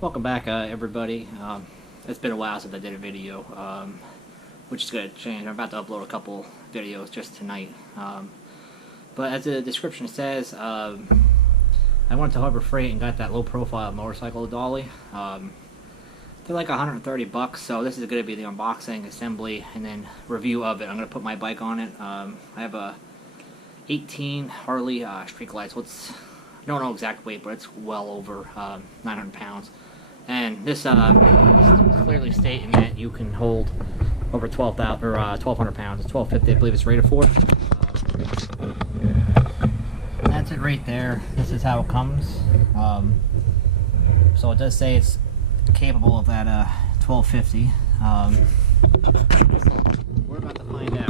Welcome back, everybody. It's been a while since I did a video, which is good. Change. I'm about to upload a couple videos just tonight. But as the description says, I went to Harbor Freight and got that low-profile motorcycle dolly. They're like 130 bucks. So this is going to be the unboxing, assembly, and then review of it. I'm going to put my bike on it. I have a 18 Harley Street Glide. So I don't know exact weight, but it's well over 900 pounds. And this is clearly stating that you can hold over 1,200 pounds. It's 1,250, I believe it's rated for. That's it right there. This is how it comes. So it does say it's capable of that 1,250. We're about to find out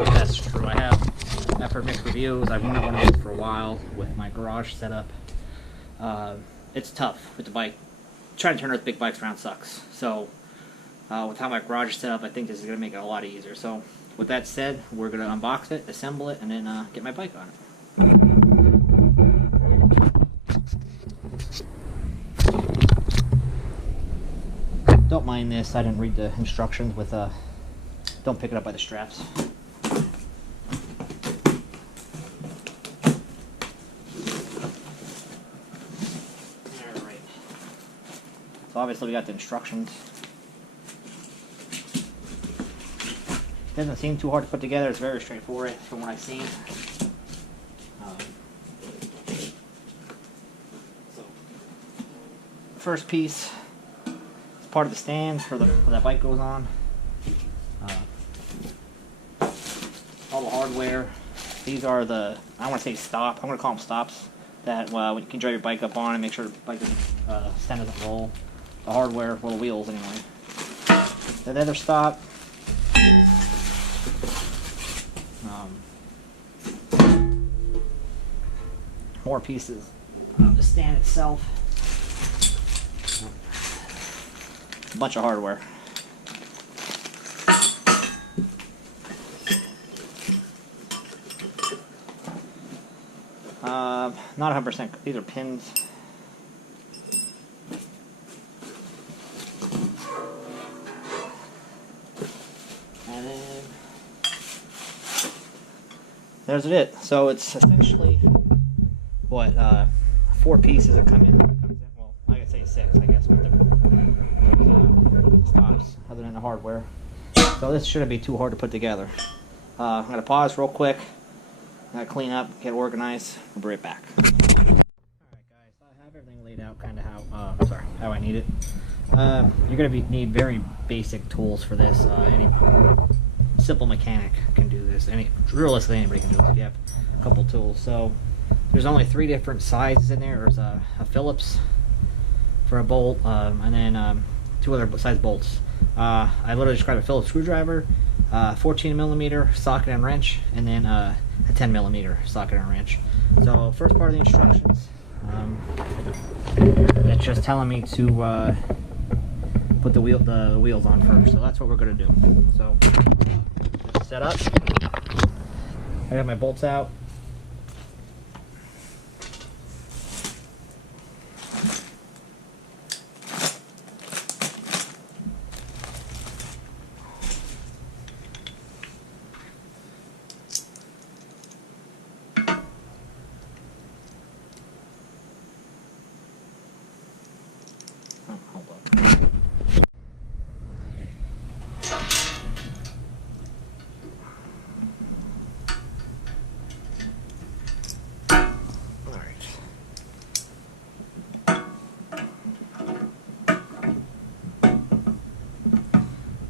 if that's true. I've heard mixed reviews. I've wanted one of these for a while with my garage setup. It's tough with the bike. Trying to turn those big bikes around sucks. So with how my garage is set up, I think this is going to make it a lot easier. So with that said, we're going to unbox it, assemble it, and then get my bike on it. Don't mind this, I didn't read the instructions with don't pick it up by the straps. So obviously we got the instructions. Doesn't seem too hard to put together. It's very straightforward from what I've seen. So first piece is part of the stand for that bike goes on. All the hardware. These are the, I want to say stop. I'm going to call them stops. That you can drive your bike up on and make sure the bike doesn't, stand doesn't roll. The hardware for the wheels anyway. The other stop. More pieces of the stand itself. A bunch of hardware. Not 100%. These are pins. And then there's it. So it's essentially what 4 pieces that come in. Well, I could say 6, I guess, with those stops, other than the hardware. So this shouldn't be too hard to put together. I'm gonna pause real quick. I'm gonna clean up, get organized. We'll be right back. All right, guys. I have everything laid out, kind of how I need it. You're gonna need very basic tools for this. Any simple mechanic can do this. Realistically, anybody can do it if you have a couple tools. So there's only 3 different sizes in there. There's a Phillips for a bolt, and then 2 other size bolts. I literally just grabbed a Phillips screwdriver, 14mm socket and wrench, and then a 10mm socket and wrench. So first part of the instructions, it's just telling me to put the wheels on first. So that's what we're gonna do. So set up. I got my bolts out.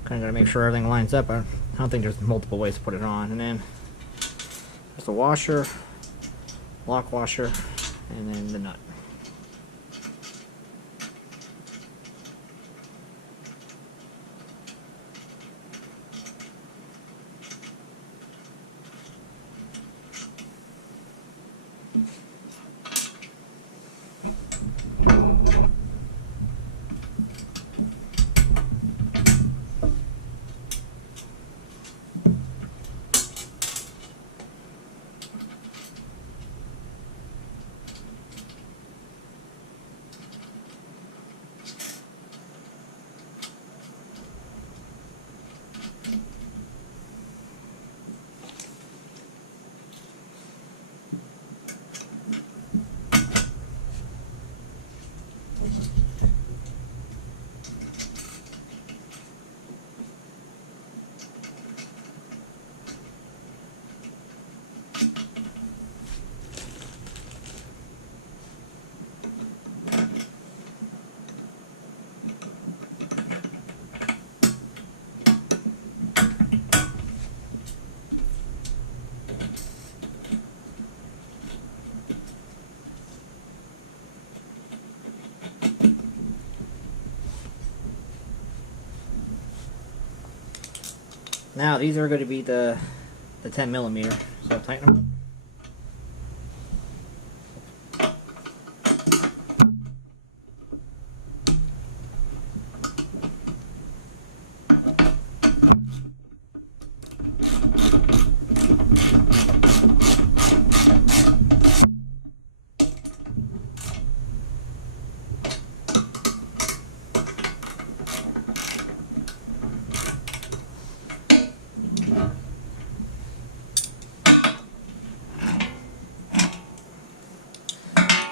Kind of gotta make sure everything lines up. I don't think there's multiple ways to put it on. And then there's the washer, lock washer, and then the nut. Now these are going to be the 10 millimeter. So tighten them up.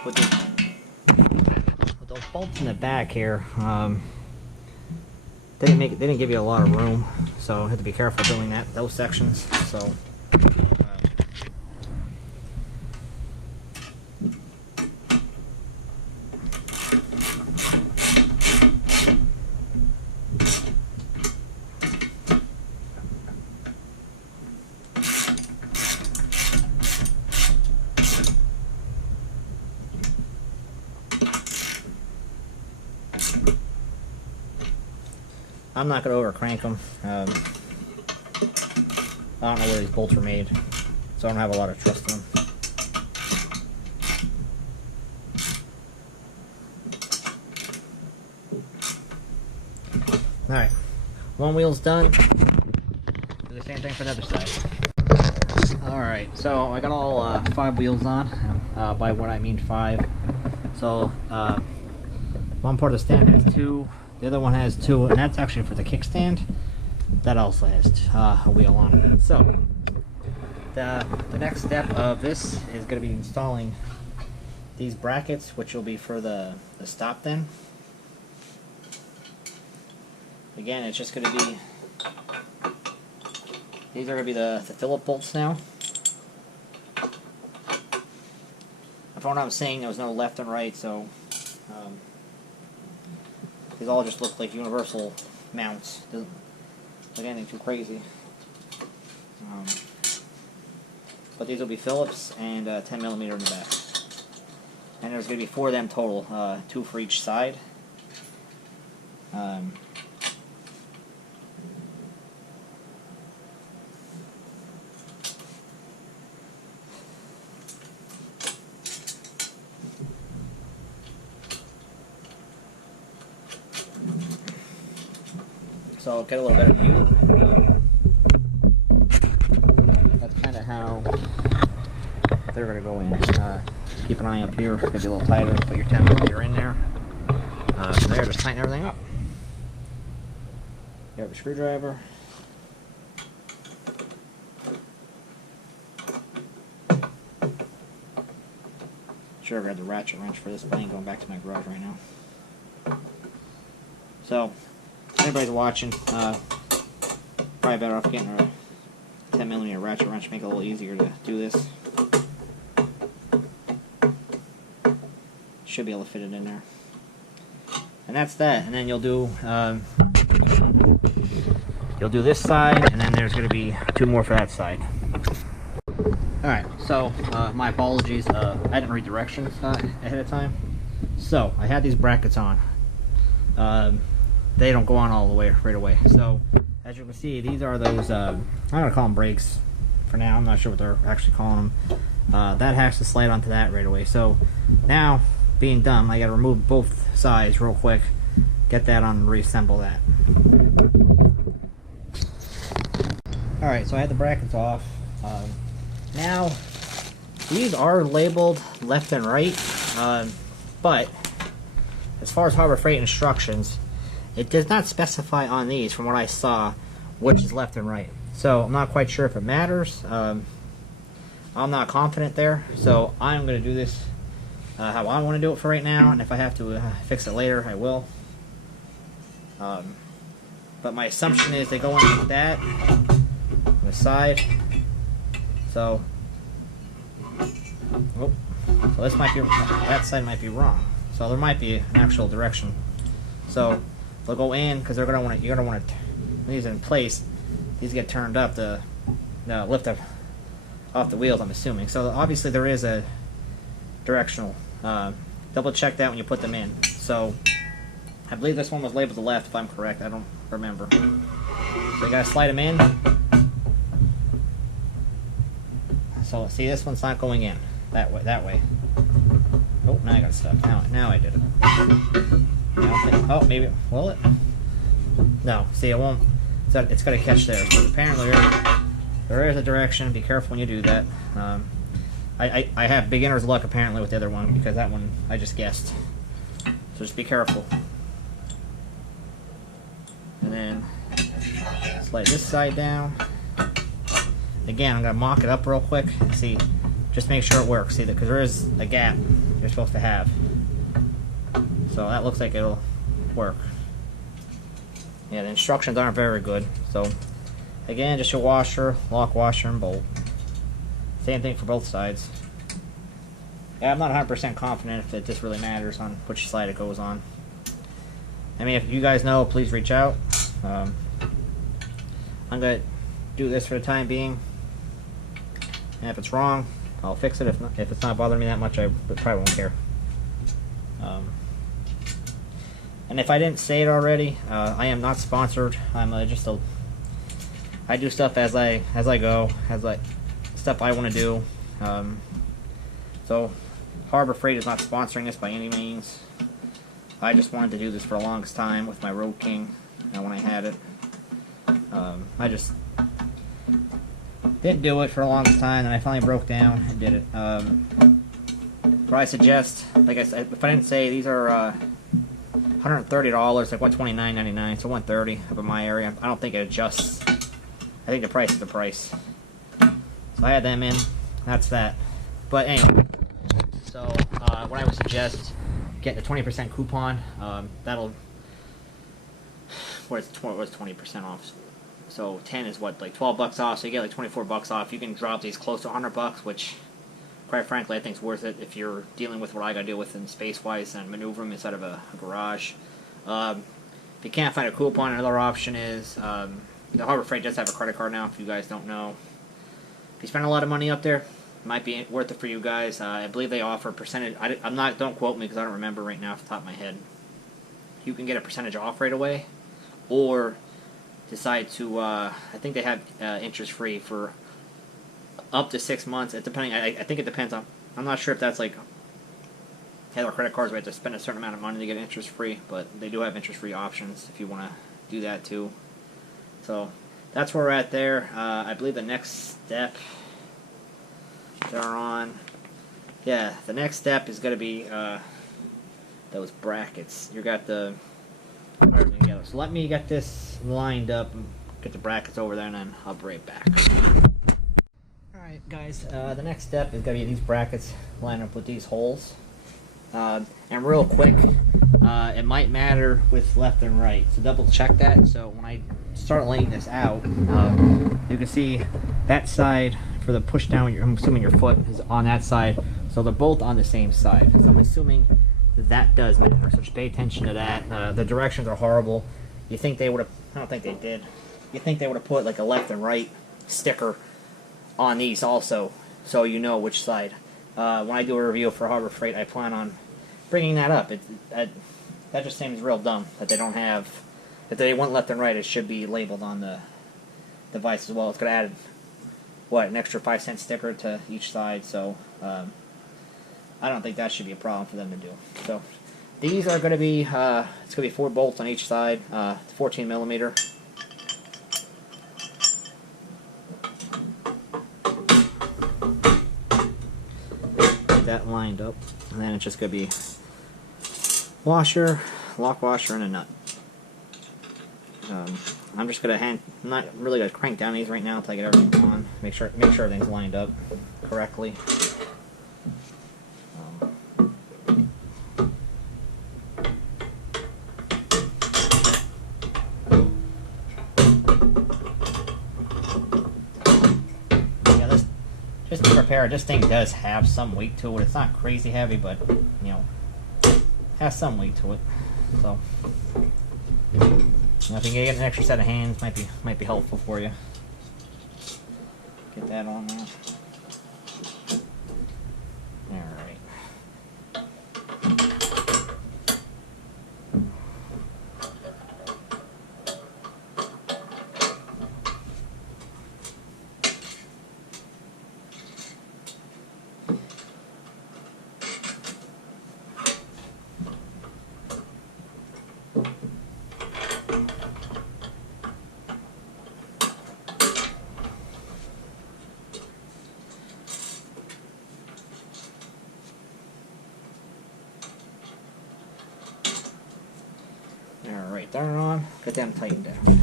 With those bolts in the back here, they didn't give you a lot of room, so you have to be careful doing those sections. So. I'm not going to over crank them. I don't know where these bolts were made, so I don't have a lot of trust in them. Alright, one wheel's done. Do the same thing for the other side. Alright, so I got all 5 wheels on. By what I mean 5. So, one part of the stand has 2. The other one has 2, and that's actually for the kickstand. That also has a wheel on it. So, the next step of this is going to be installing these brackets, which will be for the stop then. Again, it's just going to be, these are going to be the Phillip bolts now. If I'm not saying, there was no left and right, so these all just look like universal mounts. Doesn't look anything too crazy. But these will be Phillips and 10 millimeter in the back. And there's going to be 4 of them total, 2 for each side. So I'll get a little better view. That's kind of how they're going to go in. Keep an eye up here, maybe a little tighter, put your 10 millimeter in there. From there, just tighten everything up. You have a screwdriver. Sure, I grabbed the ratchet wrench for this, but I ain't going back to my garage right now. So, if anybody's watching, probably better off getting a 10 millimeter ratchet wrench, make it a little easier to do this. Should be able to fit it in there. And that's that. And then you'll do this side, and then there's going to be 2 more for that side. Alright, so my apologies, I didn't read directions ahead of time. So, I had these brackets on. They don't go on all the way right away. So, as you can see, these are those, I'm going to call them brakes for now. I'm not sure what they're actually calling them. That has to slide onto that right away. So, now, being done, I got to remove both sides real quick, get that on and reassemble that. Alright, so I had the brackets off. Now, these are labeled left and right, but as far as Harbor Freight instructions, it does not specify on these, from what I saw, which is left and right. So I'm not quite sure if it matters. I'm not confident there, so I'm going to do this how I want to do it for right now, and if I have to fix it later, I will. But my assumption is they go in like that, on the side. So, so this might be, that side might be wrong. So there might be an actual direction. So they'll go in because they're gonna want to. You're gonna want to these in place. These get turned up to lift up off the wheels. I'm assuming. So obviously there is a directional. Double check that when you put them in. So I believe this one was labeled to the left, if I'm correct. I don't remember. So you gotta slide them in. So see, this one's not going in that way. That way. Oh, now I got stuck. Now I did it. Oh, maybe will it? No. See, it won't. It's gonna catch there. So apparently there is a direction. Be careful when you do that. I have beginner's luck apparently with the other one because that one I just guessed. So just be careful. And then slide this side down. Again, I'm gonna mock it up real quick. See, just make sure it works. See that because there is a gap you're supposed to have. So that looks like it'll work. Yeah, the instructions aren't very good. So again, just your washer, lock washer, and bolt. Same thing for both sides. Yeah, I'm not 100% confident if this really matters on which side it goes on. I mean, if you guys know, please reach out. I'm gonna do this for the time being, and if it's wrong, I'll fix it. If it's not bothering me that much, I probably won't care. And if I didn't say it already, I am not sponsored. I'm I do stuff as I go, stuff I want to do. So Harbor Freight is not sponsoring this by any means. I just wanted to do this for the longest time with my Road King, when I had it. I just didn't do it for the longest time, and I finally broke down and did it. What I suggest, like I said, if I didn't say, these are $130, like $129.99, so $130 up in my area. I don't think it adjusts. I think the price is the price. So I had them in. That's that. But anyway, so what I would suggest, get the 20% coupon. That'll, what's 20% off? So 10 is what, like 12 bucks off. So you get like 24 bucks off. You can drop these close to 100 bucks, which, quite frankly, I think is worth it if you're dealing with what I got to deal with in space-wise and maneuver them inside of a garage. If you can't find a coupon, another option is the Harbor Freight does have a credit card now. If you guys don't know, if you spend a lot of money up there, it might be worth it for you guys. I believe they offer a percentage. Don't quote me because I don't remember right now off the top of my head. You can get a percentage off right away, or decide to. I think they have interest free for up to 6 months. It depending. I think it depends on. I'm not sure if that's like other credit cards where you have to spend a certain amount of money to get interest free, but they do have interest free options if you want to do that too. So that's where we're at there. I believe the next step they're on. Yeah, the next step is going to be those brackets. You got the everything together. So let me get this lined up and get the brackets over there, and then I'll be right back. Alright guys, the next step is going to be these brackets line up with these holes. And real quick, it might matter with left and right, so double check that. So when I start laying this out, you can see that side for the push down, I'm assuming your foot is on that side, so they're both on the same side. So I'm assuming that does matter, so just pay attention to that. The directions are horrible. You think they would have, I don't think they did. You think they would have put like a left and right sticker on these also, so you know which side. When I do a review for Harbor Freight, I plan on bringing that up. That just seems real dumb that they don't have, that they want left and right. It should be labeled on the device as well. It's going to add, what, an extra 5-cent sticker to each side, so I don't think that should be a problem for them to do. So these are going to be, it's going to be 4 bolts on each side, 14 millimeter. That lined up, and then it's just going to be washer, lock washer, and a nut. I'm just going to I'm not really going to crank down these right now until I get everything on. Make sure everything's lined up correctly. Just to prepare, this thing does have some weight to it. It's not crazy heavy, but you know, has some weight to it. So, you know, if you can get an extra set of hands, might be helpful for you. Get that on there. All right. Alright, they're on. Get them tightened down.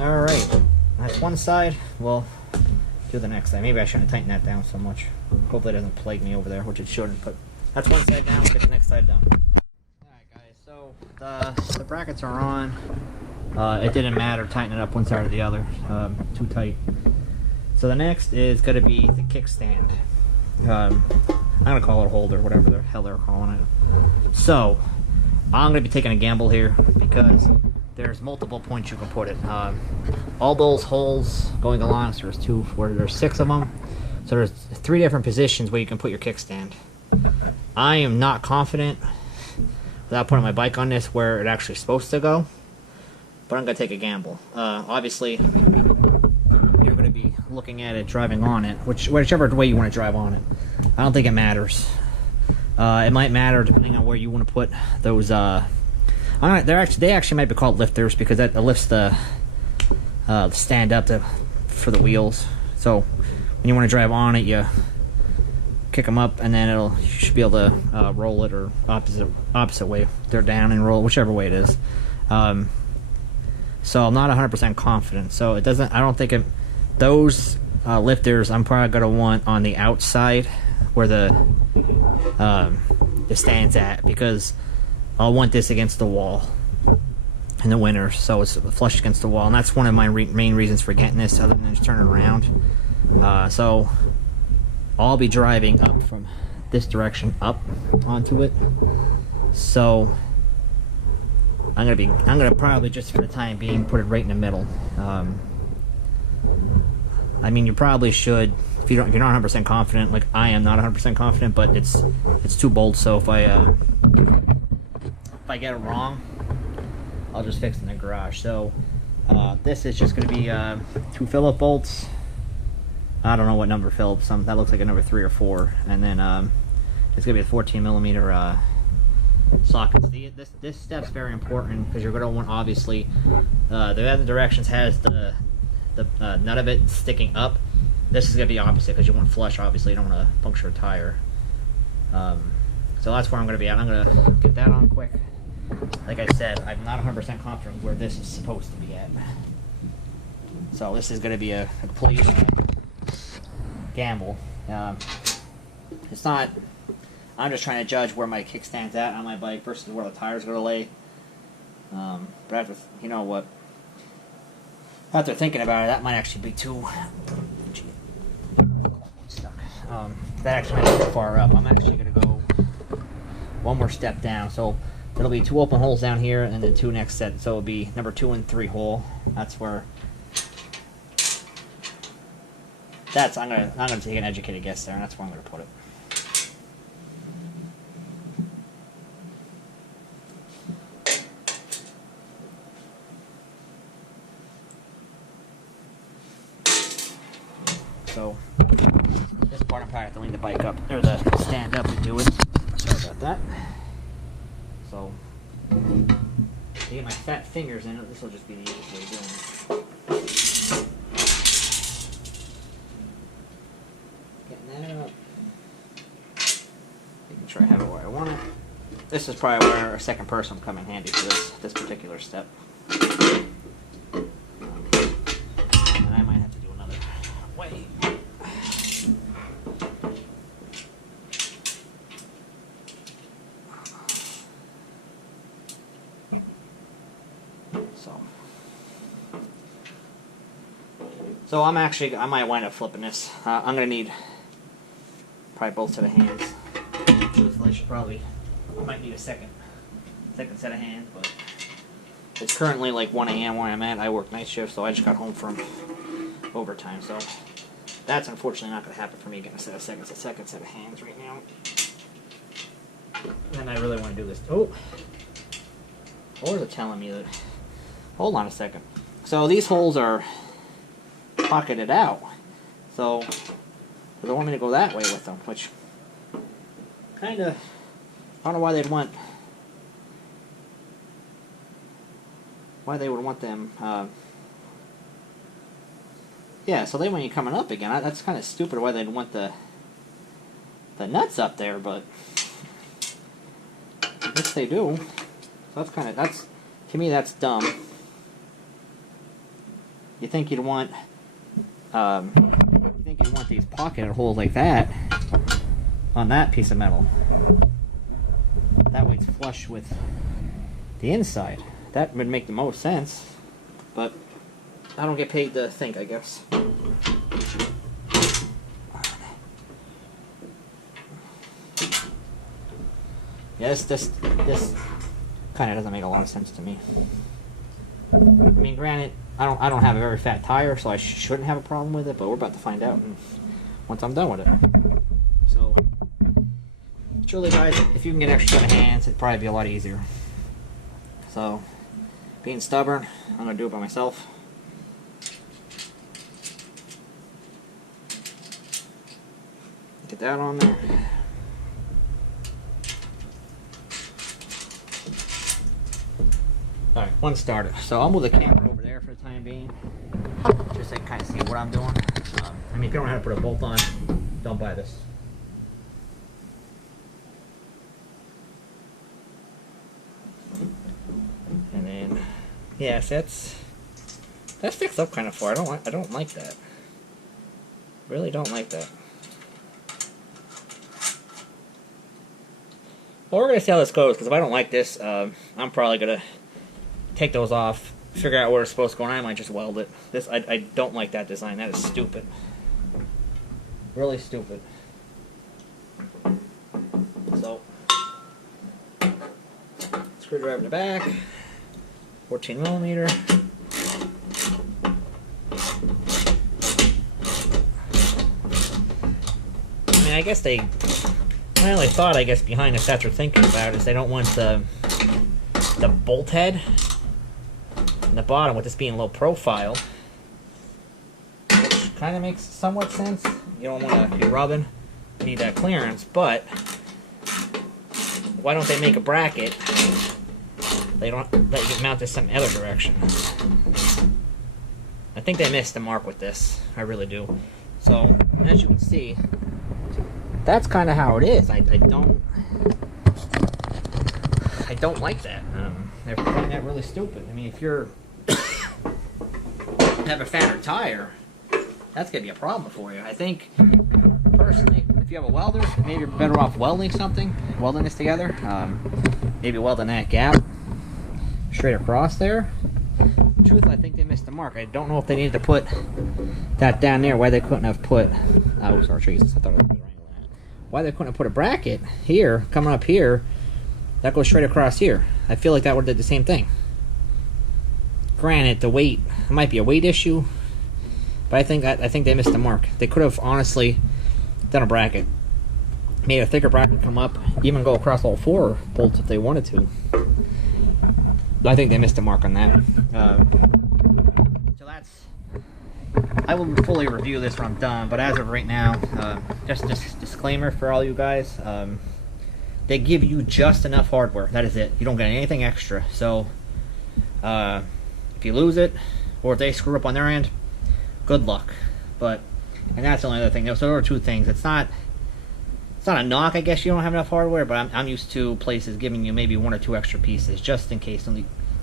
Alright, that's one side. We'll do the next side. Maybe I shouldn't tighten that down so much. Hopefully it doesn't plague me over there, which it shouldn't, but that's one side down. We'll get the next side done. Alright guys, so the brackets are on. It didn't matter tightening it up one side or the other. Too tight. So the next is going to be the kickstand. I'm going to call it a holder, whatever the hell they're calling it. So, I'm going to be taking a gamble here because there's multiple points you can put it. All those holes going along, so there's 6 of them. So there's 3 different positions where you can put your kickstand. I am not confident, without putting my bike on this, where it actually is supposed to go. But I'm going to take a gamble. Obviously, you're going to be looking at it, driving on it, whichever way you want to drive on it. I don't think it matters. It might matter depending on where you want to put those. They actually might be called lifters because that lifts the stand up for the wheels. So when you want to drive on it, you kick them up, and then you should be able to roll it, or opposite way. They're down and roll, whichever way it is. So I'm not 100% confident. So it doesn't. I don't think those lifters I'm probably gonna want on the outside where the stand's at, because I'll want this against the wall in the winter, so it's flush against the wall, and that's one of my main reasons for getting this, other than just turning around. So I'll be driving up from this direction up onto it. So I'm gonna probably, just for the time being, put it right in the middle. I mean, you probably should, if you're not 100% confident, like I am not 100% confident, but it's too bold. So if I get it wrong, I'll just fix it in the garage. So this is just gonna be 2 Phillips bolts. I don't know what number Phillips. That looks like a number 3 or 4, and then it's gonna be a 14mm sockets. This step's very important because you're going to want, obviously, the other directions has the nut of it sticking up. This is going to be opposite because you want flush, obviously. You don't want to puncture a tire. So that's where I'm going to be at. I'm going to get that on quick. Like I said, I'm not 100% confident where this is supposed to be at. So this is going to be a complete gamble. It's not... I'm just trying to judge where my kickstand's at on my bike versus where the tires are going to lay. But after, you know what? After thinking about it, that might actually be too... stuck. That actually might be too far up. I'm actually going to go one more step down. So there'll be 2 open holes down here, and then 2 next set. So it'll be number 2 and 3 hole. That's where... I'm gonna take an educated guess there, and that's where I'm gonna put it. So this part I'm probably have to lean the bike up, or the stand up to do it. Sorry about that. So to get my fat fingers in it, this will just be the easiest way of doing it. Getting that up. Making sure I have it where I want it. This is probably where a second person will come in handy for this particular step. And I might have to do another way. So I might wind up flipping this. I'm gonna need probably both set of hands. Truthfully, I might need a second set of hands, but it's currently like 1 a.m. where I'm at. I work night shift, so I just got home from overtime. So that's unfortunately not gonna happen for me getting a second set of hands right now. And I really want to do this. Oh, Or is it telling me that... Hold on a second. So these holes are pocketed out. So they want me to go that way with them, which kind of... I don't know why they'd want... Why they would want them... yeah, so they want you coming up again. That's kind of stupid why they'd want the nuts up there, but I guess they do. So that's kind of, that's, to me, that's dumb. You think you'd want these pocketed holes like that on that piece of metal. That way it's flush with the inside. That would make the most sense, but I don't get paid to think, I guess. Yeah, this kind of doesn't make a lot of sense to me. I mean, granted, I don't have a very fat tire, so I shouldn't have a problem with it, but we're about to find out once I'm done with it. So, truly, guys, if you can get extra set of hands, it'd probably be a lot easier. So, being stubborn, I'm gonna do it by myself. Get that on there. Alright, one started. So I'll move the camera over there for the time being, just so you can kind of see what I'm doing. I mean, if you don't know how to put a bolt on, don't buy this. And then, yes, that sticks up kind of far. I don't like that. Really don't like that. Well, we're gonna see how this goes, because if I don't like this, I'm probably gonna take those off, figure out where it's supposed to go, and I might just weld it. I don't like that design. That is stupid. Really stupid. So, screwdriver in the back, 14 millimeter. I mean, I guess my only thought, I guess, behind this that they're thinking about is they don't want the bolt head in the bottom with this being low profile, which kind of makes somewhat sense. You don't want to be rubbing, you need that clearance, but why don't they make a bracket? They don't let you mount this some other direction. I think they missed the mark with this. I really do. So, as you can see, that's kind of how it is. I don't like that. They're finding that really stupid. I mean, if you're have a fatter tire, that's gonna be a problem for you. I think personally, if you have a welder, maybe you're better off welding this together. Maybe welding that gap straight across there. Truth, I think they missed the mark. I don't know if they needed to put that down there. Why they couldn't have put? Oh, sorry, Jesus. I thought it was right. Why they couldn't have put a bracket here, coming up here, that goes straight across here. I feel like that would have did the same thing. Granted, the weight, it might be a weight issue, but I think they missed the mark. They could have honestly done a bracket, made a thicker bracket come up, even go across all 4 bolts if they wanted to. I think they missed the mark on that. So that's... I will fully review this when I'm done, but as of right now, just disclaimer for all you guys, they give you just enough hardware. That is it. You don't get anything extra. So, if you lose it, or if they screw up on their end, good luck. But, and that's the only other thing. So there are 2 things. It's not a knock, I guess you don't have enough hardware, but I'm used to places giving you maybe 1 or 2 extra pieces, just in case.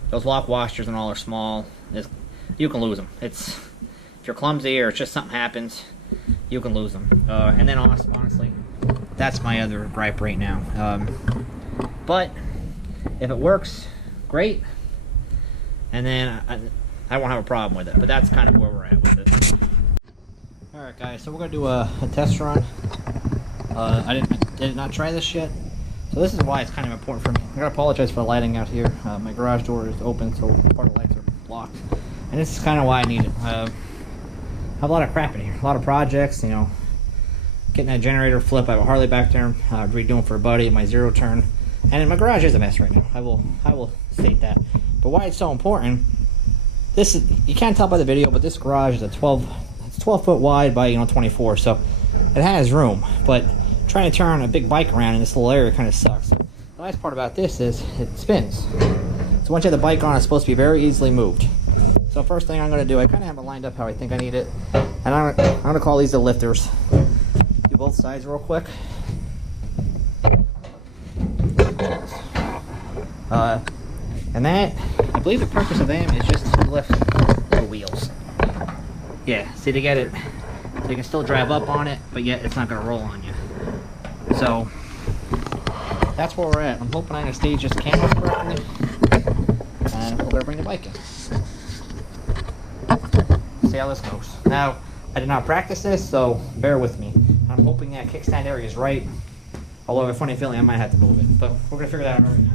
Those lock washers and all are small. You can lose them. If you're clumsy or just something happens, you can lose them. And then honestly, that's my other gripe right now. But if it works, great. And then I won't have a problem with it. But that's kind of where we're at with it. Alright guys, so we're going to do a test run. I did not try this yet. So this is why it's kind of important for me. I gotta apologize for the lighting out here. My garage door is open, so part of the lights are blocked. And this is kind of why I need it. I have a lot of crap in here. A lot of projects, you know. Getting that generator flip. I have a Harley back there, redoing for a buddy, my 0 turn. And my garage is a mess right now. I will state that. But why it's so important, this is, you can't tell by the video, but this garage is it's 12 foot wide by 24, so it has room. But trying to turn a big bike around in this little area kind of sucks. The nice part about this is it spins. So once you have the bike on, it's supposed to be very easily moved. So first thing I'm going to do, I kind of have it lined up how I think I need it, and I'm going to call these the lifters. Do both sides real quick. And that, I believe the purpose of them is just to lift the wheels. Yeah, see, to get it, so you can still drive up on it, but yet it's not going to roll on you. So, that's where we're at. I'm hoping I'm going to stage this camera correctly, and we're going to bring the bike in. See how this goes. Now, I did not practice this, so bear with me. I'm hoping that kickstand area is right, although I have a funny feeling I might have to move it, but we're going to figure that out right now.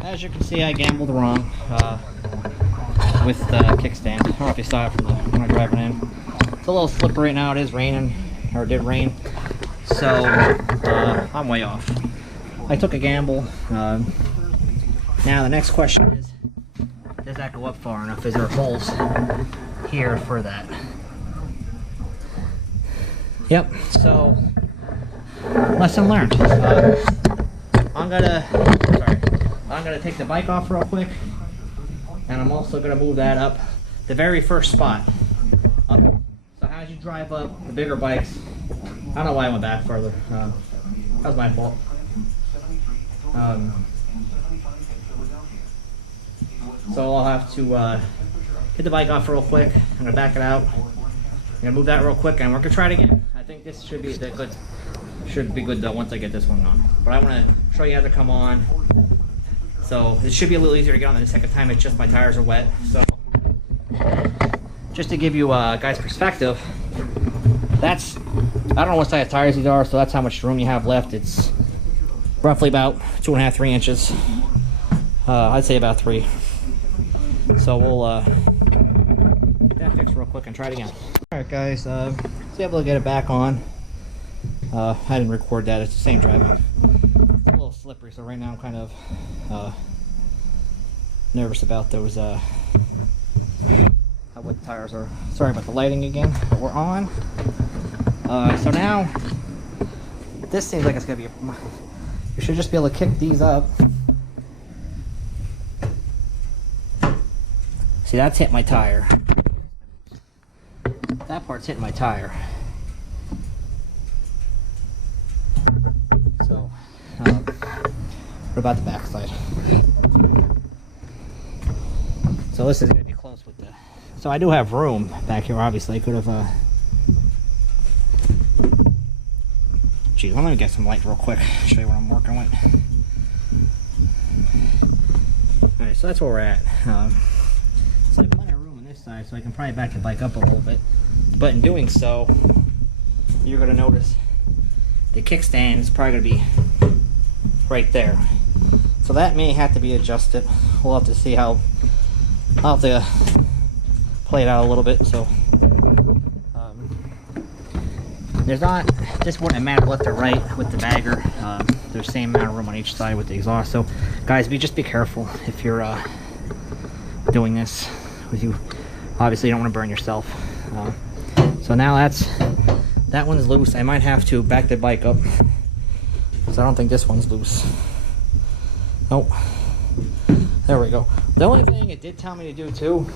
As you can see, I gambled wrong with the kickstand. I don't know if you saw it from when I'm driving in. It's a little slippery right now. It is raining, or it did rain, so I'm way off. I took a gamble. Now the next question is, does that go up far enough? Is there holes here for that? Yep, so lesson learned. I'm gonna take the bike off real quick, and I'm also gonna move that up the very first spot. Up. So as you drive up the bigger bikes, I don't know why I went back further. That was my fault. So I'll have to hit the bike off real quick. I'm gonna back it out. I'm gonna move that real quick, and we're gonna try it again. I think this should be good. Should be good though once I get this one on. But I want to show you how to come on. So it should be a little easier to get on the second time. It's just my tires are wet. So just to give you guys perspective, that's, I don't know what size tires these are, so that's how much room you have left. It's roughly about 2.5, 3 inches. I'd say about 3. So we'll get that fixed real quick and try it again. All right, guys, was able to get it back on. I didn't record that. It's the same driving. It's a little slippery, so right now I'm kind of nervous about those how wet the tires are. Sorry about the lighting again, but we're on. So now this seems like it's gonna be you should just be able to kick these up. See, that's hit my tire. That part's hitting my tire. So, what about the back side? So this is going to be close with the... So I do have room back here, obviously. I could have... Geez, let me get some light real quick. Show you what I'm working with. so that's where we're at. So I have plenty of room on this side, so I can probably back the bike up a little bit. But in doing so, you're gonna notice the kickstand is probably gonna be right there. So that may have to be adjusted. We'll have to see how. I'll have to play it out a little bit. So there's not, just wouldn't matter left or right with the bagger. There's the same amount of room on each side with the exhaust. So guys, just be careful if you're doing this with you. Obviously you don't want to burn yourself. So now that one's loose. I might have to back the bike up because I don't think this one's loose. Nope. There we go. The only thing it did tell me to do too,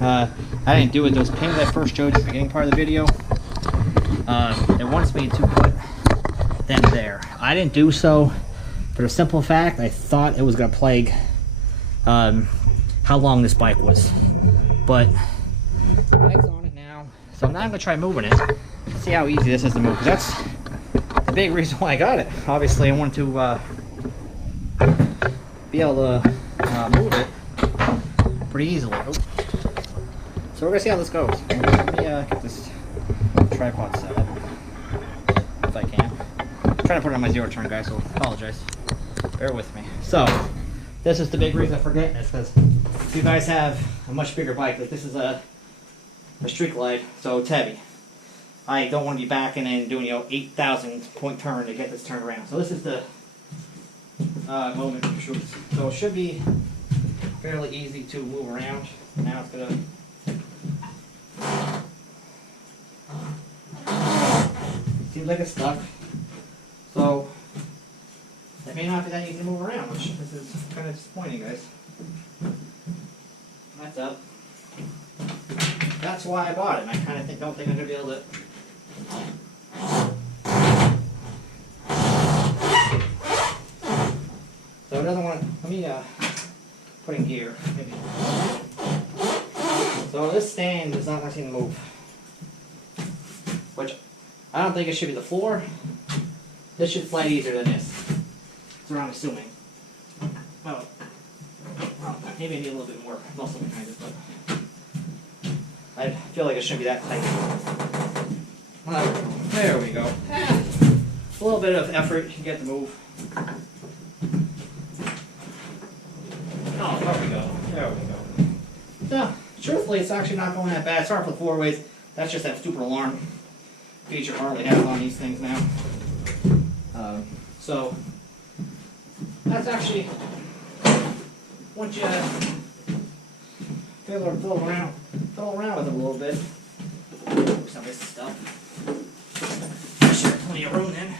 I didn't do it. Those pins I first showed you at the beginning part of the video, it wants me to put them there. I didn't do so for the simple fact I thought it was going to plague how long this bike was. But the bike's on it now, so now I'm going to try moving it. See how easy this is to move, because that's the big reason why I got it. Obviously I wanted to be able to move it pretty easily. So we're gonna see how this goes. Let me get this tripod set up if I can. I'm trying to put it on my zero turn, guys, so apologize. Bear with me. So this is the big reason for getting this, because if you guys have a much bigger bike, like this is a street glide, so it's heavy. I don't want to be backing and doing 8,000 point turn to get this turned around. So this is the moment of truth. So it should be fairly easy to move around. Now it's gonna seems like it's stuck. So it may not be that easy to move around, which this is kind of disappointing, guys. That's up. That's why I bought it. And I kind of don't think I'm gonna be able to. So it doesn't want to, let me put in gear, maybe. So this stand is not going to seem to move. Which, I don't think it should be the floor. This should slide easier than this. That's what I'm assuming. Well, maybe I need a little bit more muscle behind it, but I feel like it shouldn't be that tight. There we go. A little bit of effort, you can get the move. Oh, there we go. There we go. So, truthfully, it's actually not going that bad. Sorry for the four ways. That's just that stupid alarm feature Harley has on these things now. So, that's actually, once you fiddle around with it a little bit. Some of this stuff. Sure, plenty of room then.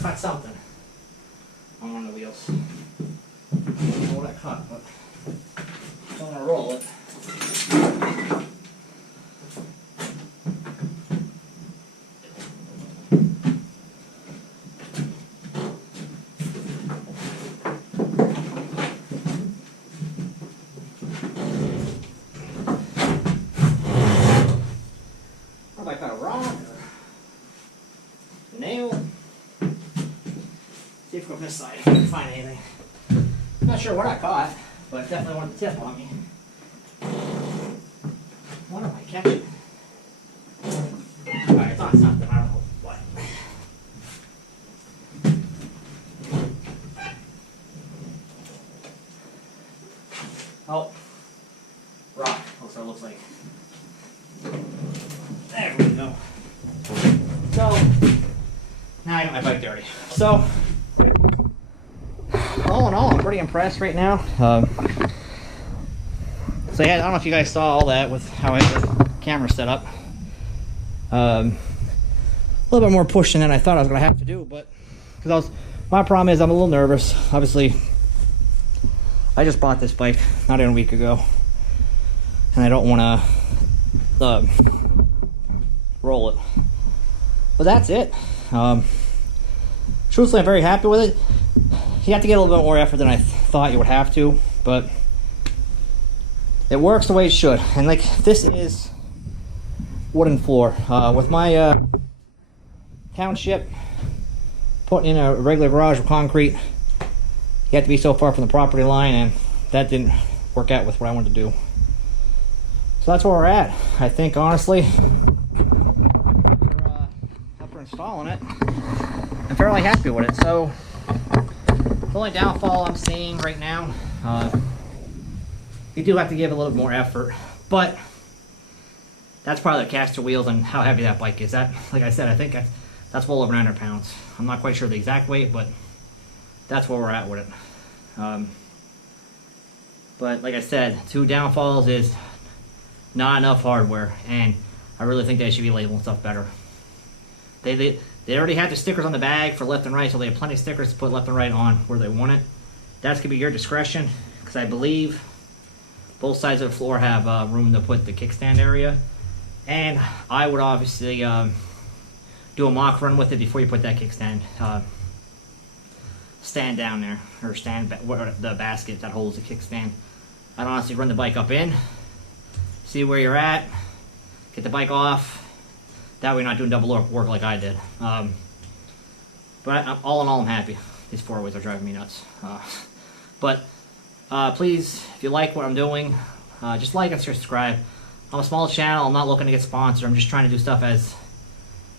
Cut something on one of the wheels. I don't know what I cut, but I don't want to roll it. What have I got, a rock or a nail? See if we go from this side, if I can find anything. Not sure what I caught, but definitely wanted the tip on me. I wonder if I catch it. Alright, it's on something, I don't know what. Oh, rock, that's what it looks like. There we go. So, now I got my bike dirty. So, all in all, I'm pretty impressed right now. So yeah, I don't know if you guys saw all that with how I had the camera set up. A little bit more pushing than I thought I was going to have to do, but because my problem is I'm a little nervous. Obviously, I just bought this bike not even a week ago. and I don't want to roll it. But that's it. Truthfully, I'm very happy with it. You have to get a little bit more effort than I thought you would have to, but it works the way it should. And like, this is wooden floor. With my township putting in a regular garage with concrete, you have to be so far from the property line, and that didn't work out with what I wanted to do. So that's where we're at. I think, honestly, after installing it, I'm fairly happy with it. So the only downfall I'm seeing right now, you do have to give a little more effort, but that's probably the caster wheels and how heavy that bike is. That, like I said, I think that's well over 900 pounds. I'm not quite sure the exact weight, but that's where we're at with it. But like I said, 2 downfalls is not enough hardware, and I really think they should be labeling stuff better. They already have the stickers on the bag for left and right, so they have plenty of stickers to put left and right on where they want it. That's gonna be your discretion, because I believe both sides of the floor have room to put the kickstand area. And I would obviously do a mock run with it before you put that kickstand stand down there, or stand the basket that holds the kickstand. I'd honestly run the bike up in, see where you're at, get the bike off. That way you're not doing double work like I did. But all in all, I'm happy. These 4-wheels are driving me nuts. But please, if you like what I'm doing, just like and subscribe. I'm a small channel. I'm not looking to get sponsored. I'm just trying to do stuff as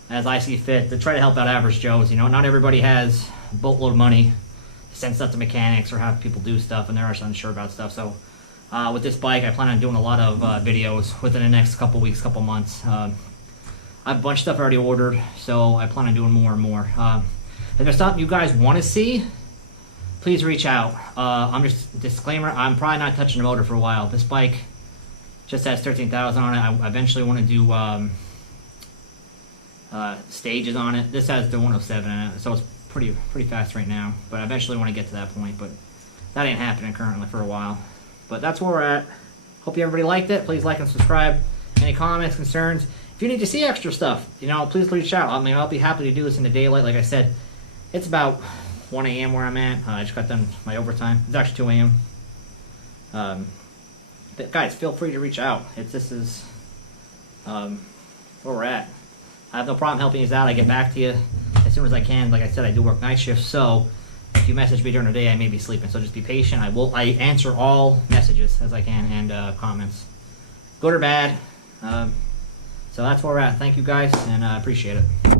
I see fit to try to help out average Joes. You know, not everybody has a boatload of money to send stuff to mechanics or have people do stuff, and they're actually unsure about stuff. So with this bike, I plan on doing a lot of videos within the next couple weeks, couple months. I have a bunch of stuff already ordered, so I plan on doing more and more. If there's something you guys want to see, please reach out. I'm just, disclaimer, I'm probably not touching the motor for a while. This bike just has 13,000 on it. I eventually want to do stages on it. This has the 107 in it, so it's pretty fast right now. But I eventually want to get to that point, but that ain't happening currently for a while. But that's where we're at. Hope everybody liked it. Please like and subscribe. Any comments, concerns? If you need to see extra stuff, you know, please reach out. I mean, I'll be happy to do this in the daylight. Like I said, it's about 1 a.m. where I'm at. I just got done my overtime. It's actually 2 a.m. But guys, feel free to reach out. This is where we're at. I have no problem helping you out. I get back to you as soon as I can. Like I said, I do work night shifts, so if you message me during the day, I may be sleeping. So just be patient. I answer all messages as I can, and comments, good or bad. So that's where we're at. Thank you guys, and I appreciate it.